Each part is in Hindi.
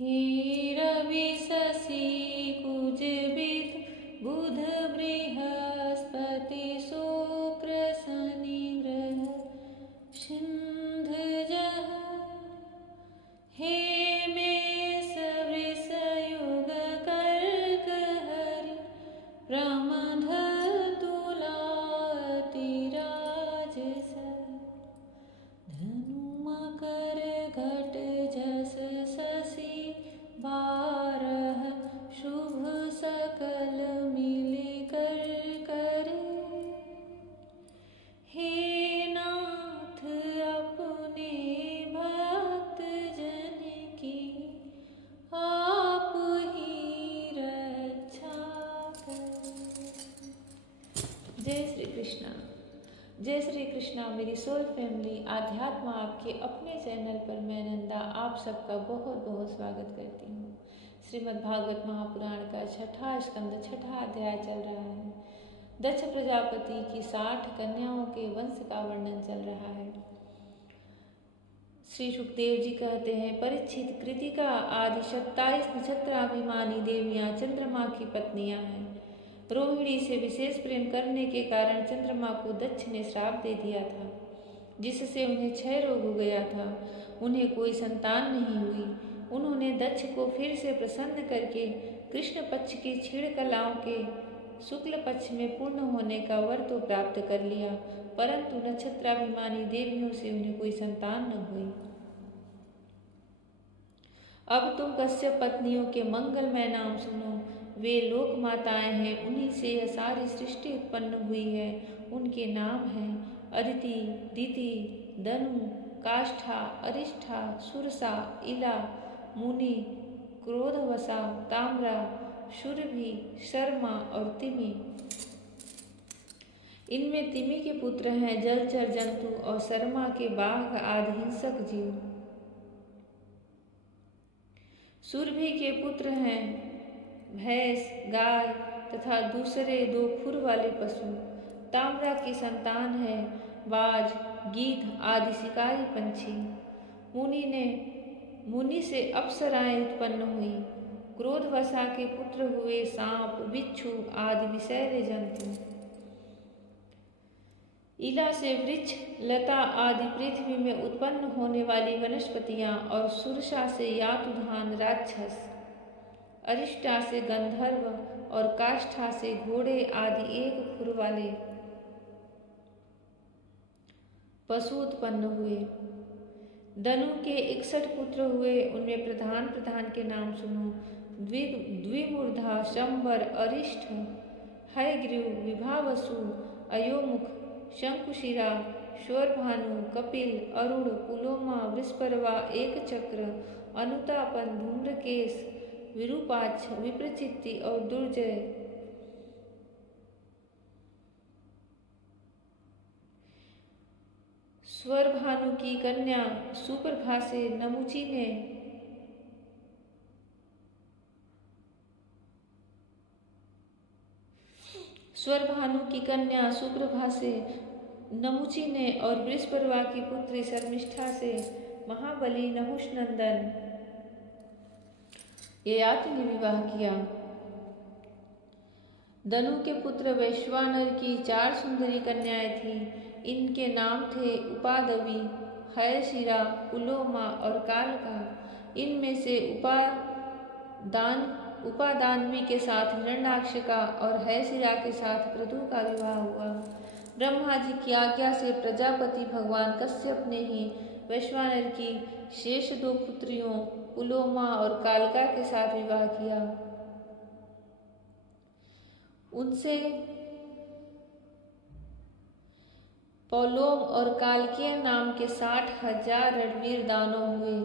हे रवि शशि कुजबित बुध बृहस्पति शुक्र शनि ग्रह सिंध जह हे मेष वृष युग कर्क हरि प्रमथ तुला तिराजस धनु मकर घट जस शशि बारह शुभ सकल मिल कर हे नाथ अपने भक्त जन की आप ही रक्षा करें। जय श्री कृष्णा। जय श्री कृष्णा। मेरी सोल फैमिली आध्यात्म आपके अपने चैनल पर मैं नंदा आप सबका बहुत बहुत स्वागत करती हूँ। श्रीमद् भागवत महापुराण का छठा स्कंद छठा अध्याय चल रहा है। दक्ष प्रजापति की 60 कन्याओं के वंश का वर्णन चल रहा है। श्री सुखदेव जी कहते हैं, परीक्षित कृतिका आदि 27 नक्षत्राभिमानी देवियां चंद्रमा की पत्नियां हैं। रोहिणी से विशेष प्रेम करने के कारण चंद्रमा को दक्ष ने श्राप दे दिया था, जिससे उन्हें क्षय रोग हो गया था। उन्हें कोई संतान नहीं हुई। उन्होंने दक्ष को फिर से प्रसन्न करके कृष्ण पक्ष की क्षीण कलाओं के शुक्ल पक्ष में पूर्ण होने का वर तो प्राप्त कर लिया, परंतु नक्षत्राभिमानी देवियों से उन्हें कोई संतान न हुई। अब तुम कश्यप पत्नियों के मंगलमय नाम सुनो। वे लोक माताएं हैं, उन्हीं से यह सारी सृष्टि उत्पन्न हुई है। उनके नाम हैं अदिति, दिति, दनु, काष्ठा, अरिष्ठा, सुरसा, इला, मुनि, क्रोधवसा, ताम्रा, सुरभि, शर्मा और तिमि। इनमें तिमि के पुत्र हैं जलचर जंतु और शर्मा के बाघ आदि हिंसक जीव। सुरभि के पुत्र हैं भैंस, गाय तथा दूसरे 2 खुर वाले पशु। ताम्रा की संतान है बाज, गीध आदि शिकारी पंछी। मुनि से अप्सराएं उत्पन्न हुई। क्रोधवसा के पुत्र हुए सांप, बिच्छू आदि विषैले जंतु। इला से वृक्ष, लता आदि पृथ्वी में उत्पन्न होने वाली वनस्पतियां और सुरसा से यातुधान राक्षस। अरिष्टा से गंधर्व और काष्ठा से घोड़े आदि 1 खुर वाले पशु उत्पन्न हुए। दनु के 61 पुत्र हुए। उनमें प्रधान प्रधान के नाम सुनो। द्विमूर्धा, शंबर, अरिष्ठ, हयग्रीव, विभावसु, अयोमुख, शंकुशिरा, शोरभानु, कपिल, अरुण, पुलोमा, वृषपर्वा, एकचक्र, अनुतापन, धूम्रकेश, विरूपाक्ष, विप्रचित्ति और दुर्जय। स्वरभानु की कन्या सुप्रभा से नमुची ने और वृषपर्वा की पुत्री शर्मिष्ठा से महाबली नहुष नंदन ययाति ने विवाह किया। दनु के पुत्र वैश्वानर की 4 सुंदरी कन्याएं थीं। इनके नाम थे उपादवी, हयशिरा, पुलोमा और कालका। इनमें से उपादानवी के साथ हिरण्याक्ष का और हयशिरा के साथ क्रतु का विवाह हुआ। ब्रह्मा जी की आज्ञा से प्रजापति भगवान कश्यप ने ही वैश्वानर की शेष 2 पुत्रियों पुलोमा और कालका के साथ विवाह किया। उनसे पौलोम और कालकीय नाम के 60,000 रणवीर दानव हुए।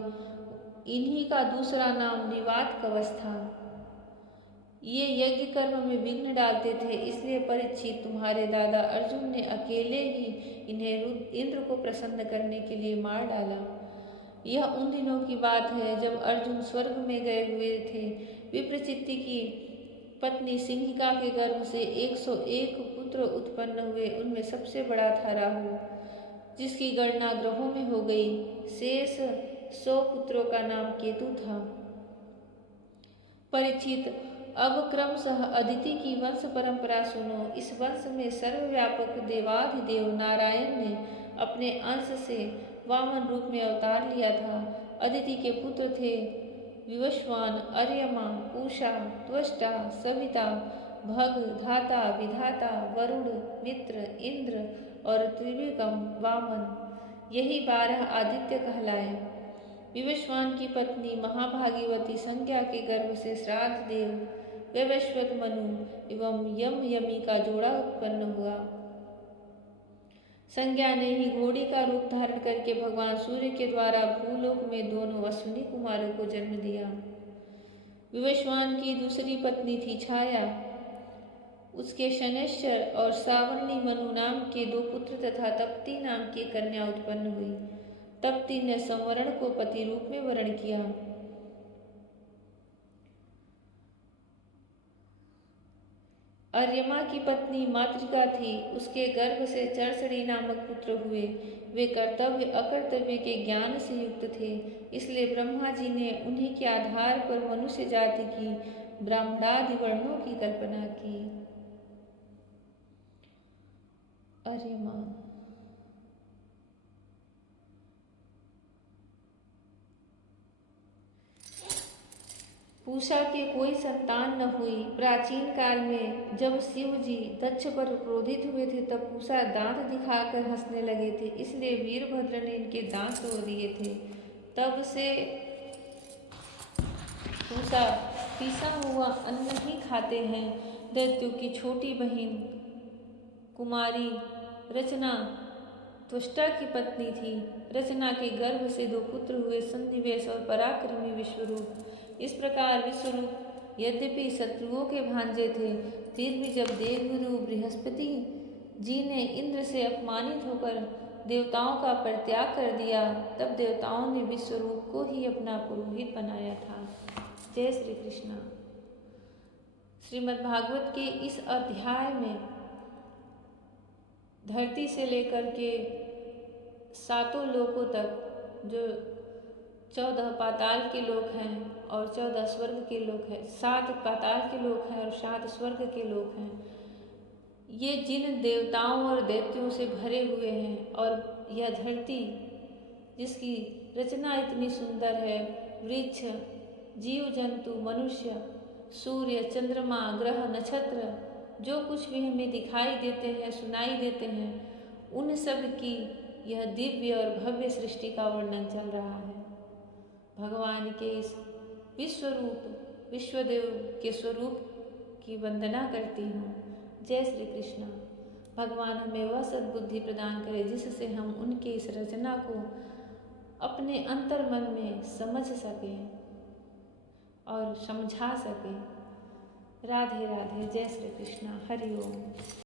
इन्हीं का दूसरा नाम निवात कवच था। ये यज्ञ कर्म में विघ्न डालते थे, इसलिए परीक्षित तुम्हारे दादा अर्जुन ने अकेले ही इन्हें इंद्र को प्रसन्न करने के लिए मार डाला। यह उन दिनों की बात है जब अर्जुन स्वर्ग में गए हुए थे। विप्रचित्ति की पत्नी सिंहिका के गर्भ से 101 पुत्र उत्पन्न हुए। उनमें सबसे बड़ा था राहु, जिसकी गणना ग्रहों में हो गई। शेष 100 पुत्रों का नाम केतु था। परीक्षित, अब क्रमशः अदिति की वंश परंपरा सुनो। इस वंश में सर्वव्यापक देवाधिदेव नारायण ने अपने अंश से वामन रूप में अवतार लिया था। अदिति के पुत्र थे विवस्वान, अर्यमा, पूषा, त्वष्टा, सविता, भग, धाता, विधाता, वरुण, मित्र, इंद्र और त्रिविक्रम वामन। यही 12 आदित्य कहलाए। विवस्वान की पत्नी महाभागीवती संज्ञा के गर्भ से श्राद्ध देव वैवस्वत मनु एवं यम यमी का जोड़ा उत्पन्न हुआ। संज्ञा ने ही घोड़ी का रूप धारण करके भगवान सूर्य के द्वारा भूलोक में दोनों अश्विनी कुमारों को जन्म दिया। विवस्वान की दूसरी पत्नी थी छाया। उसके शनैश्चर और सावर्णी मनु नाम के 2 पुत्र तथा तप्ती नाम की कन्या उत्पन्न हुई। तप्ती ने संवरण को पति रूप में वरण किया। अर्यमा की पत्नी मातृका थी। उसके गर्भ से चरसड़ी नामक पुत्र हुए। वे कर्तव्य अकर्तव्य के ज्ञान से युक्त थे, इसलिए ब्रह्मा जी ने उन्हीं के आधार पर मनुष्य जाति की ब्राह्मणादि वर्णों की कल्पना की। अर्यमा पूषा के कोई संतान न हुई। प्राचीन काल में जब शिव जी दक्ष पर क्रोधित हुए थे, तब पूषा दांत दिखाकर हंसने लगे थे, इसलिए वीरभद्र ने इनके दांत तोड़ दिए थे। तब से पूषा पिसा हुआ अन्न ही खाते हैं। दैत्यों की छोटी बहन कुमारी रचना त्वष्टा की पत्नी थी। रचना के गर्भ से 2 पुत्र हुए, संनिवेश और पराक्रमी विश्वरूप। इस प्रकार विश्वरूप यद्यपि शत्रुओं के भांजे थे, फिर भी जब देवगुरु बृहस्पति जी ने इंद्र से अपमानित होकर देवताओं का परित्याग कर दिया, तब देवताओं ने विश्वरूप को ही अपना पुरोहित बनाया था। जय श्री कृष्ण। श्रीमद्भागवत के इस अध्याय में धरती से लेकर के 7 लोकों तक, जो 14 पाताल के लोक हैं और 14 स्वर्ग के लोक हैं, 7 पाताल के लोक हैं और 7 स्वर्ग के लोक हैं, ये जिन देवताओं और दैत्यों से भरे हुए हैं, और यह धरती जिसकी रचना इतनी सुंदर है, वृक्ष, जीव जंतु, मनुष्य, सूर्य, चंद्रमा, ग्रह, नक्षत्र, जो कुछ भी हमें दिखाई देते हैं, सुनाई देते हैं, उन सब की यह दिव्य और भव्य सृष्टि का वर्णन चल रहा है। भगवान के इस विश्वरूप विश्वदेव के स्वरूप की वंदना करती हूँ। जय श्री कृष्ण। भगवान हमें वह सद्बुद्धि प्रदान करे जिससे हम उनके इस रचना को अपने अंतर्मन में समझ सकें और समझा सकें। राधे राधे। जय श्री कृष्ण। हरि ओम।